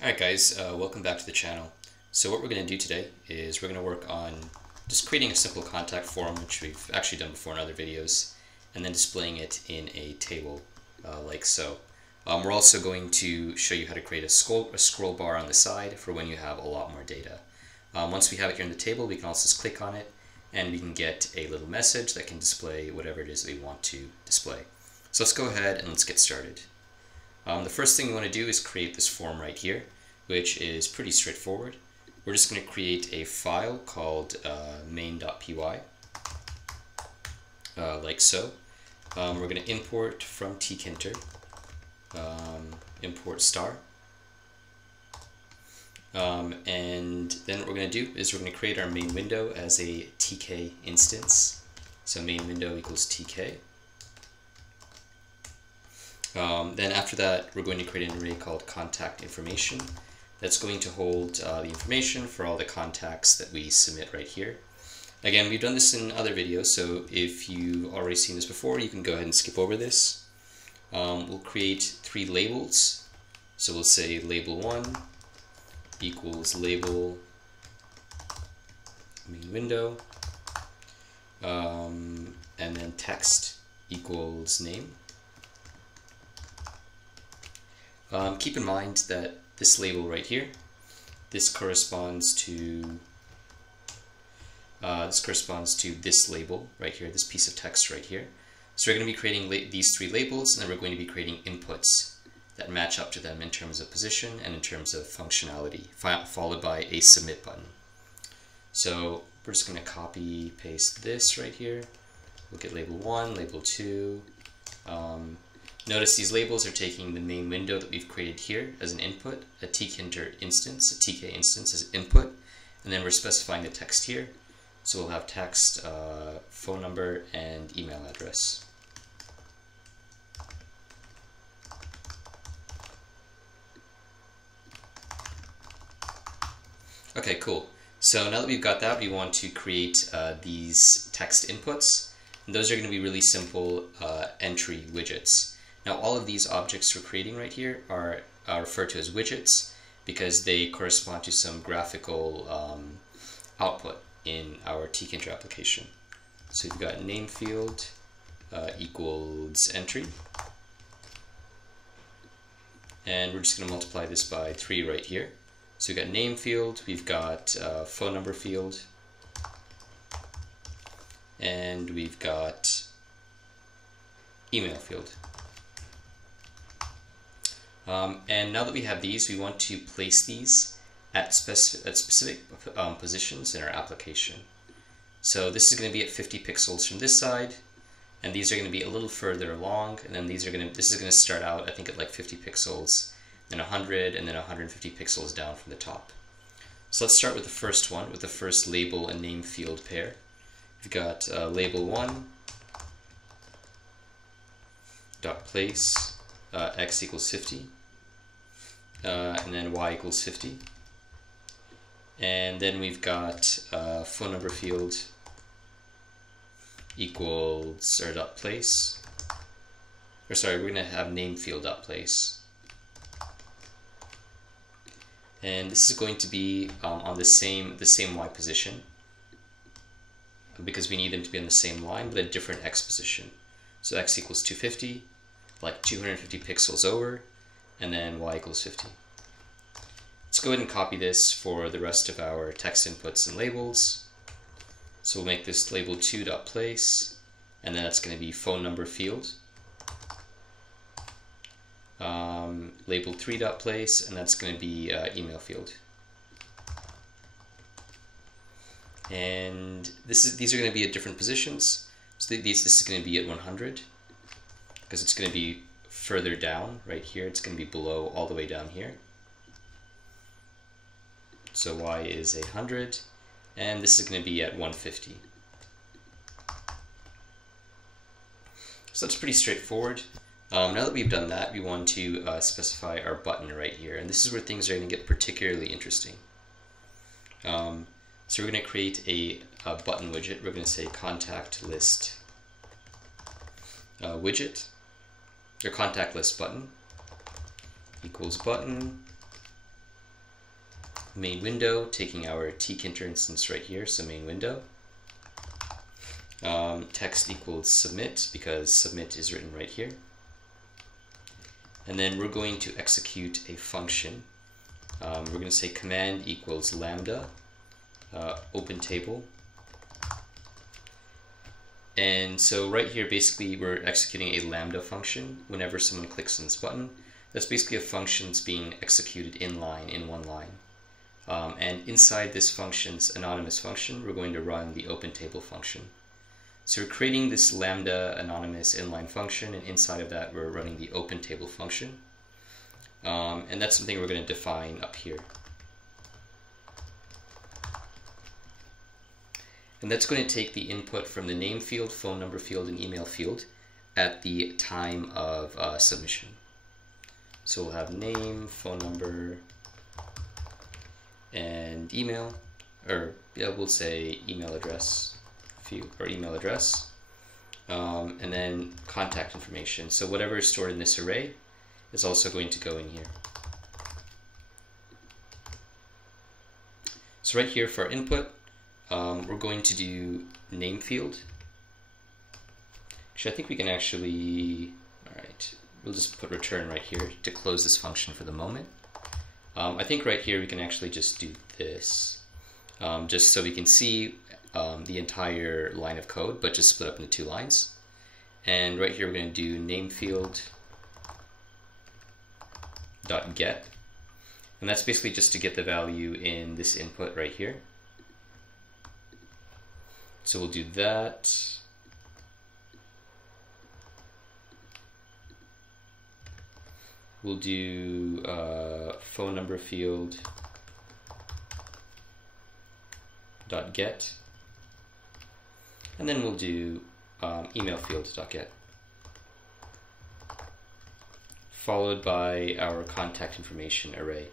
Alright guys, welcome back to the channel. So what we're going to do today is we're going to work on just creating a simple contact form, which we've actually done before in other videos, and then displaying it in a table like so. We're also going to show you how to create a scroll bar on the side for when you have a lot more data. Once we have it here in the table, we can also just click on it and we can get a little message that can display whatever it is that we want to display. So let's go ahead and let's get started. The first thing we want to do is create this form right here, which is pretty straightforward. We're just going to create a file called main.py, like so. We're going to import from Tkinter, import star. And then what we're going to do is we're going to create our main window as a tk instance. So main window equals tk. Then after that, we're going to create an array called contact information that's going to hold the information for all the contacts that we submit right here. Again, we've done this in other videos, so if you've already seen this before, you can go ahead and skip over this. We'll create 3 labels. So we'll say label 1 equals label main window, and then text equals name. Keep in mind that this label right here, this corresponds to this label right here, this piece of text right here. So we're going to be creating these 3 labels, and then we're going to be creating inputs that match up to them in terms of position and in terms of functionality, followed by a submit button. So we're just going to copy paste this right here. We'll get label 1, label 2. Notice these labels are taking the main window that we've created here as an input, a Tkinter instance, a TK instance as input, and then we're specifying the text here. So we'll have text, phone number, and email address. Okay, cool. So now that we've got that, we want to create these text inputs. And those are going to be really simple entry widgets. Now all of these objects we're creating right here are referred to as widgets because they correspond to some graphical output in our Tkinter application. So we've got name field equals entry, and we're just going to multiply this by 3 right here. So we've got name field, we've got phone number field, and we've got email field. And now that we have these, we want to place these at specific positions in our application. So this is going to be at 50 pixels from this side, and these are going to be a little further along, and then this is going to start out, I think, at like 50 pixels, then 100, and then 150 pixels down from the top. So let's start with the first one, with the first label and name field pair. We've got label 1 dot place x equals 50, and then y equals 50, and then we've got phone number field equals our dot place, or sorry, we're going to have name field dot place, and this is going to be on the same y position because we need them to be on the same line but a different x position. So x equals 250, like 250 pixels over, and then y equals 50. Let's go ahead and copy this for the rest of our text inputs and labels. So we'll make this label 2.place, and then that's going to be phone number field. Label 3.place, and that's going to be email field. And these are going to be at different positions. So this is going to be at 100. Because it's going to be further down right here. It's going to be below all the way down here. So y is 100, and this is going to be at 150. So that's pretty straightforward. Now that we've done that, we want to specify our button right here, and this is where things are going to get particularly interesting. So we're going to create a button widget. We're going to say contact list widget, or contact list button equals button main window, taking our Tkinter instance right here, so main window. Text equals submit, because submit is written right here. And then we're going to execute a function. We're going to say command equals lambda, open table. And so right here, basically, we're executing a lambda function whenever someone clicks on this button. That's basically a function that's being executed in line, in one line. And inside this function's anonymous function, we're going to run the open table function. So we're creating this lambda anonymous inline function, and inside of that, we're running the open table function. And that's something we're going to define up here. And that's going to take the input from the name field, phone number field, and email field at the time of submission. So we'll have name, phone number, and email, or yeah, we'll say email address field, or email address, and then contact information. So whatever is stored in this array is also going to go in here. So right here for our input, we're going to do name field. Actually, I think we can actually, all right, we'll just put return right here to close this function for the moment. I think right here we can actually just do this, just so we can see the entire line of code, but just split up into two lines. And right here we're going to do name field dot get, and that's basically just to get the value in this input right here. So we'll do that. We'll do phone number field dot get, and then we'll do email field dot get, followed by our contact information array.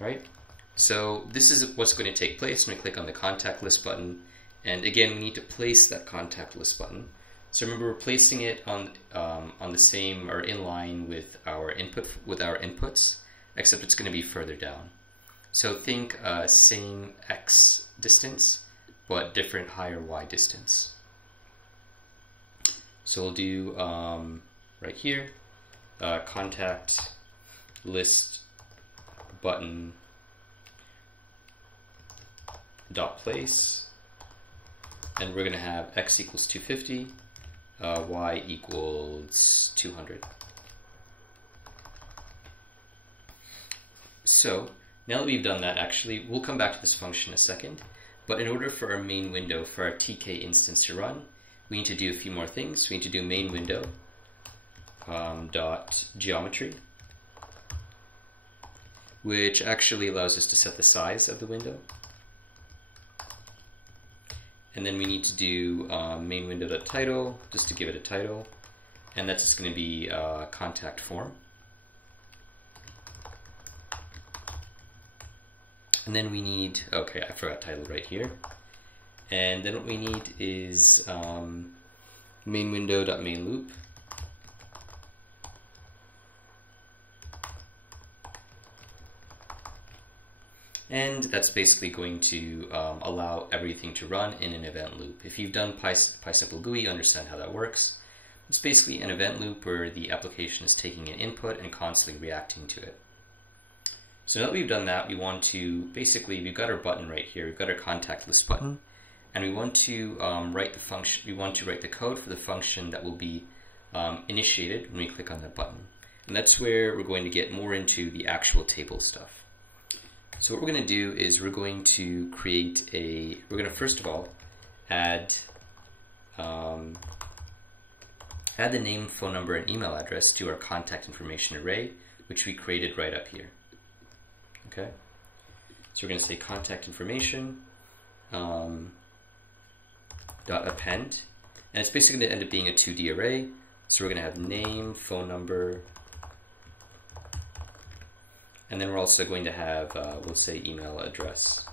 Right? So this is what's going to take place when we click on the contact list button. And again, we need to place that contact list button. So remember, we're placing it on the same, or in line with our inputs, except it's going to be further down. So think same x distance, but different higher y distance. So we'll do right here, contact list button dot place, and we're going to have x equals 250, y equals 200. So now that we've done that, actually, we'll come back to this function in a second, but in order for our main window, for our TK instance to run, we need to do a few more things. We need to do main window dot geometry, which actually allows us to set the size of the window. And then we need to do main window.title, just to give it a title, and that's just going to be contact form. And then we need, okay, I forgot title right here. And then what we need is main window.main loop. And that's basically going to allow everything to run in an event loop. If you've done PySimple GUI, you understand how that works. It's basically an event loop where the application is taking an input and constantly reacting to it. So now that we've done that, we want to, basically, we've got our button right here, we've got our contact list button, and we want to write the function, we want to write the code for the function that will be initiated when we click on that button. And that's where we're going to get more into the actual table stuff. So what we're going to do is we're going to create a, we're going to first of all add the name, phone number, and email address to our contact information array, which we created right up here. Okay, so we're going to say contact information dot append, and it's basically going to end up being a 2D array. So we're going to have name, phone number, and then we're also going to have, we'll say email address.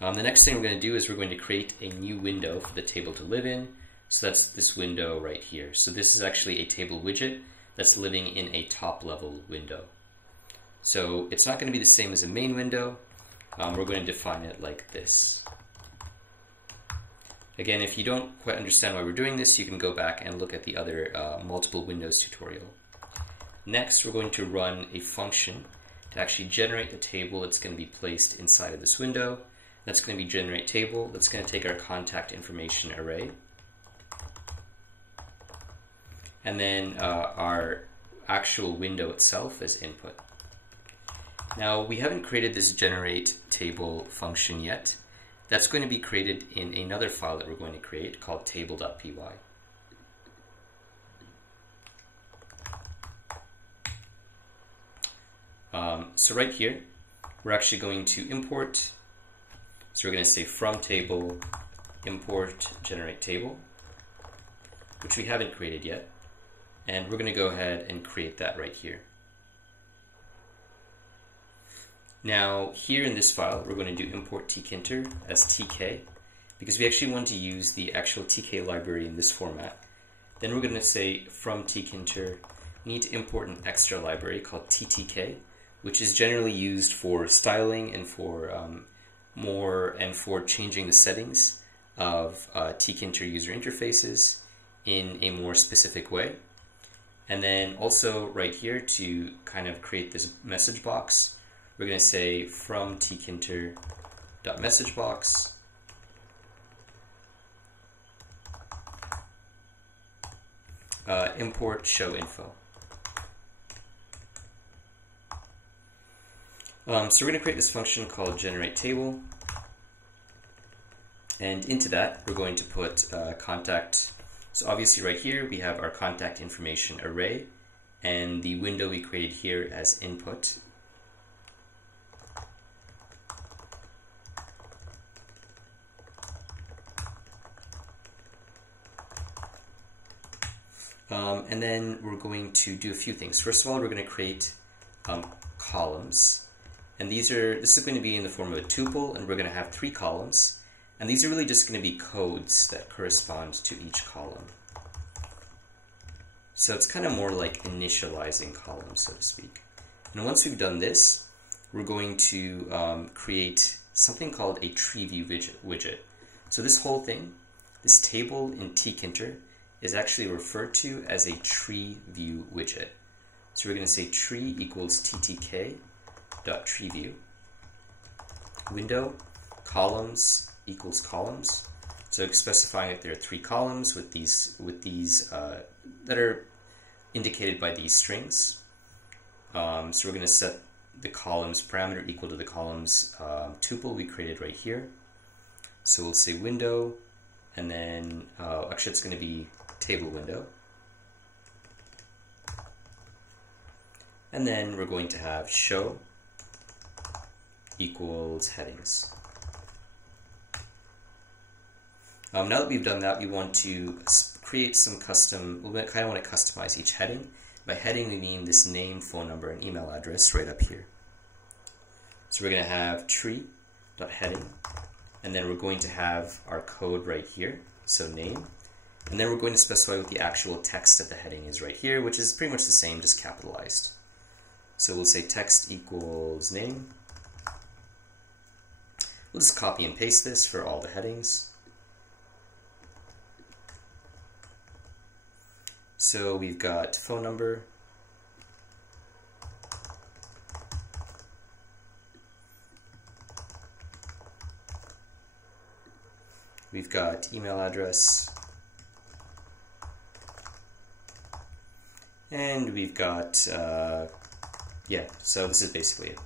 The next thing we're going to do is we're going to create a new window for the table to live in. So that's this window right here. So this is actually a table widget that's living in a top level window. So it's not going to be the same as a main window. We're going to define it like this. Again, if you don't quite understand why we're doing this, you can go back and look at the other multiple windows tutorial. Next, we're going to run a function to actually generate the table that's going to be placed inside of this window. That's going to be generate table. That's going to take our contact information array. And then our actual window itself as input. Now, we haven't created this generate table function yet. That's going to be created in another file that we're going to create called table.py. So right here, we're actually going to import. So we're going to say from table import generate table, which we haven't created yet. And we're going to go ahead and create that right here. Now, here in this file, we're going to do import Tkinter as tk, because we actually want to use the actual tk library in this format. Then we're going to say from Tkinter, we need to import an extra library called ttk, which is generally used for styling and for for changing the settings of Tkinter user interfaces in a more specific way. And then also right here, to kind of create this message box, we're going to say from tkinter.messagebox import show info. So we're going to create this function called generate table, and into that we're going to put contact. So obviously right here we have our contact information array and the window we created here as input. And then we're going to do a few things. First of all, we're going to create columns. And this is going to be in the form of a tuple, and we're going to have 3 columns. And these are really just going to be codes that correspond to each column. So it's kind of more like initializing columns, so to speak. And once we've done this, we're going to create something called a tree view widget. So this whole thing, this table in Tkinter, is actually referred to as a tree view widget. So we're going to say tree equals ttk.treeView, window, columns equals columns. So specifying that there are 3 columns with these that are indicated by these strings. So we're going to set the columns parameter equal to the columns tuple we created right here. So we'll say window, and then actually it's going to be table window. And then we're going to have show equals headings. Now that we've done that, we want to create some custom, we kind of want to customize each heading. By heading, we mean this name, phone number, and email address right up here. So we're going to have tree.heading, and then we're going to have our code right here, so name. And then we're going to specify what the actual text that the heading is right here, which is pretty much the same, just capitalized. So we'll say text equals name. We'll just copy and paste this for all the headings. So we've got phone number, we've got email address, and we've got, yeah, so this is basically it.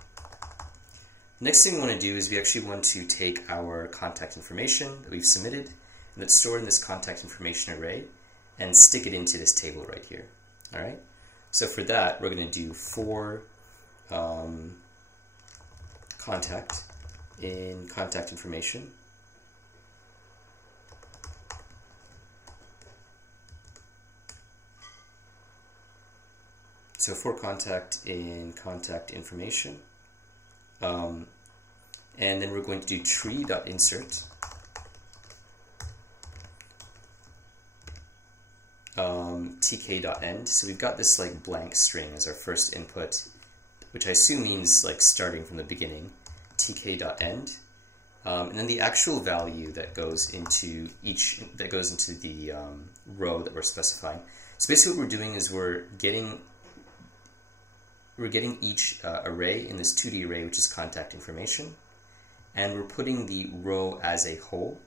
The next thing we want to do is we actually want to take our contact information that we've submitted and that's stored in this contact information array and stick it into this table right here. All right. So for that, we're going to do for contact in contact information. So for contact in contact information, and then we're going to do tree.insert. tk.end. So we've got this like blank string as our first input, which I assume means like starting from the beginning, tk.end. And then the actual value that goes into the row that we're specifying. So basically what we're doing is we're getting each array in this 2D array, which is contact information, and we're putting the row as a whole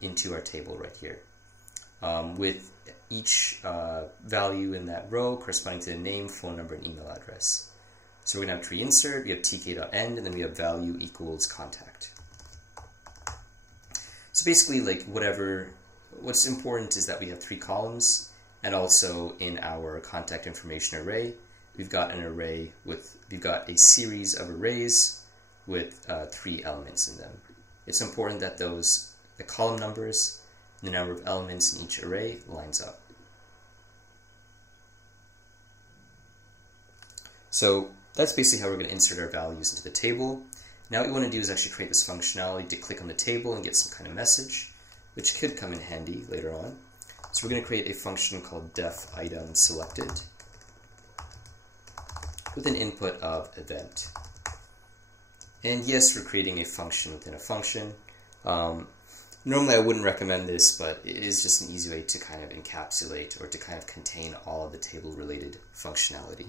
into our table right here, with each value in that row corresponding to the name, phone number, and email address. So we're going to have tree insert, we have tk.end, and then we have value equals contact. So basically, like what's important is that we have 3 columns, and also in our contact information array, we've got a series of arrays with 3 elements in them. It's important that the column numbers, the number of elements in each array lines up. So that's basically how we're going to insert our values into the table. Now what we want to do is actually create this functionality to click on the table and get some kind of message, which could come in handy later on. So we're going to create a function called def item selected with an input of event. And yes, we're creating a function within a function. Normally I wouldn't recommend this, but it is just an easy way to kind of encapsulate or to kind of contain all of the table related functionality.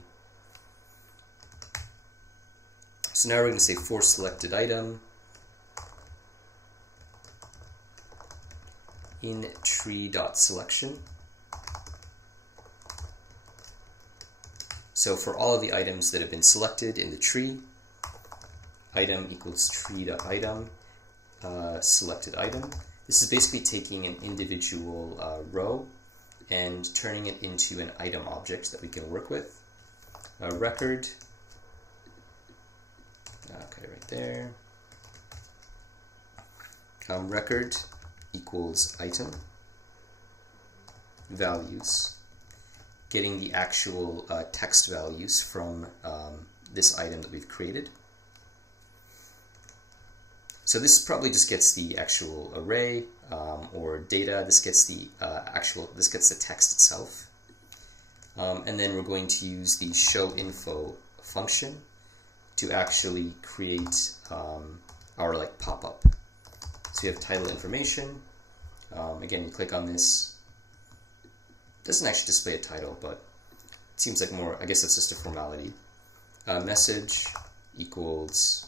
So now we're going to say for selected item in tree.selection. So for all of the items that have been selected in the tree, item equals tree.item selected item. This is basically taking an individual row and turning it into an item object that we can work with. Record. Okay, right there. Record equals item values, getting the actual text values from this item that we've created. So this probably just gets the actual array or data. This gets the text itself, and then we're going to use the showInfo function to actually create our like pop-up. So you have title information. Again, you click on this. It doesn't actually display a title, but it seems like more, I guess it's just a formality. Message equals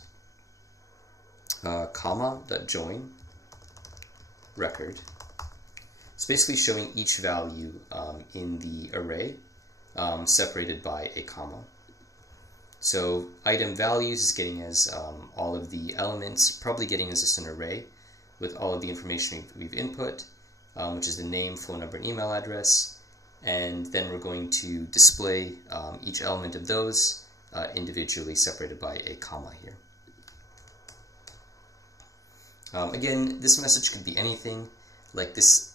comma.join record. It's basically showing each value in the array separated by a comma. So item values is getting as all of the elements, probably getting as just an array with all of the information we've input, which is the name, phone number, and email address. And then we're going to display each element of those individually separated by a comma here. Again, this message could be anything. Like this,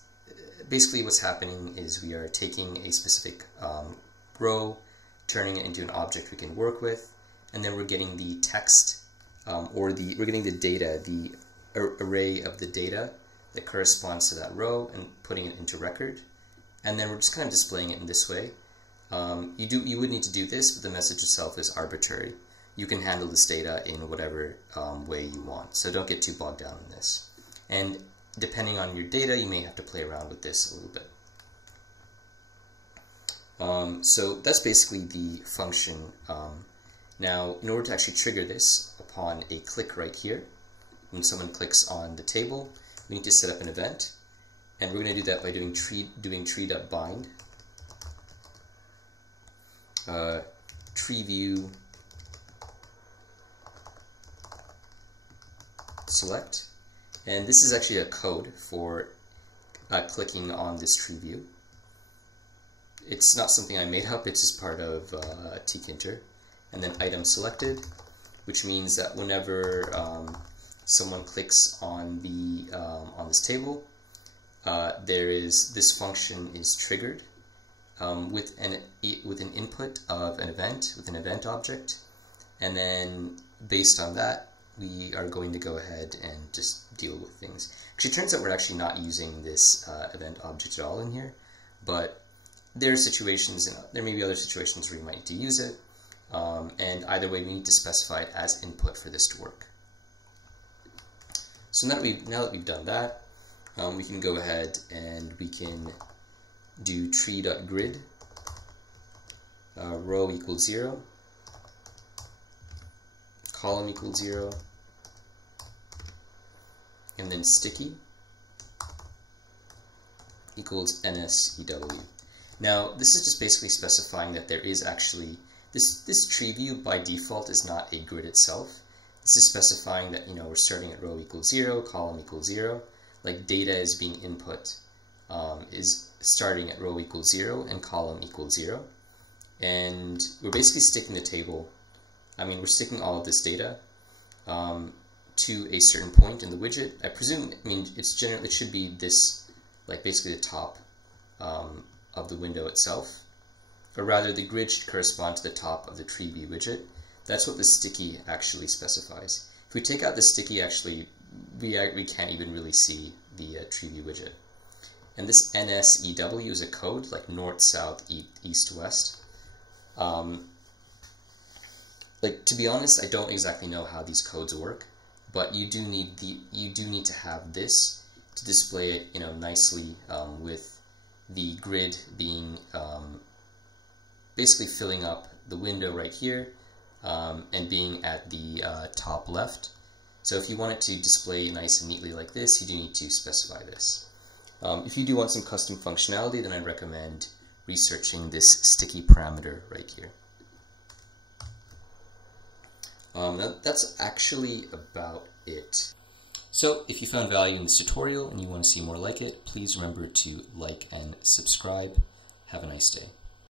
basically what's happening is we are taking a specific row, turning it into an object we can work with, and then we're getting the text, we're getting the data, the array of the data that corresponds to that row, and putting it into record, and then we're just kind of displaying it in this way. You would need to do this, but the message itself is arbitrary. You can handle this data in whatever way you want, so don't get too bogged down in this. And depending on your data, you may have to play around with this a little bit. So that's basically the function. Now, in order to actually trigger this upon a click right here, when someone clicks on the table, we need to set up an event, and we're going to do that by doing tree.bind tree view select, and this is actually a code for clicking on this tree view. It's not something I made up, it's just part of Tkinter. And then item selected, which means that whenever someone clicks on this table, this function is triggered with an input of an event, with an event object, and then based on that, we are going to go ahead and just deal with things. Actually, it turns out we're actually not using this event object at all in here, but there are situations, and there may be other situations where you might need to use it, and either way we need to specify it as input for this to work. So now that we've done that, we can go ahead and we can do tree.grid, row equals 0, column equals 0, and then sticky equals NSEW. Now this is just basically specifying that there is actually, this tree view by default is not a grid itself. This is specifying that, we're starting at row equals 0, column equals 0, like data is being input, is starting at row equals 0 and column equals 0. And we're basically sticking the table, we're sticking all of this data to a certain point in the widget. I presume, it should be this, like basically the top of the window itself, or rather the grid should correspond to the top of the tree view widget. That's what the sticky actually specifies. If we take out the sticky, actually, we can't even really see the tree view widget. And this NSEW is a code, like north, south, east, west. Like, to be honest, I don't exactly know how these codes work, but you do need to have this to display it, nicely, with the grid being basically filling up the window right here, and being at the top left. So if you want it to display nice and neatly like this, you do need to specify this. If you do want some custom functionality, then I'd recommend researching this sticky parameter right here. That's actually about it. So if you found value in this tutorial and you want to see more like it, please remember to like and subscribe. Have a nice day.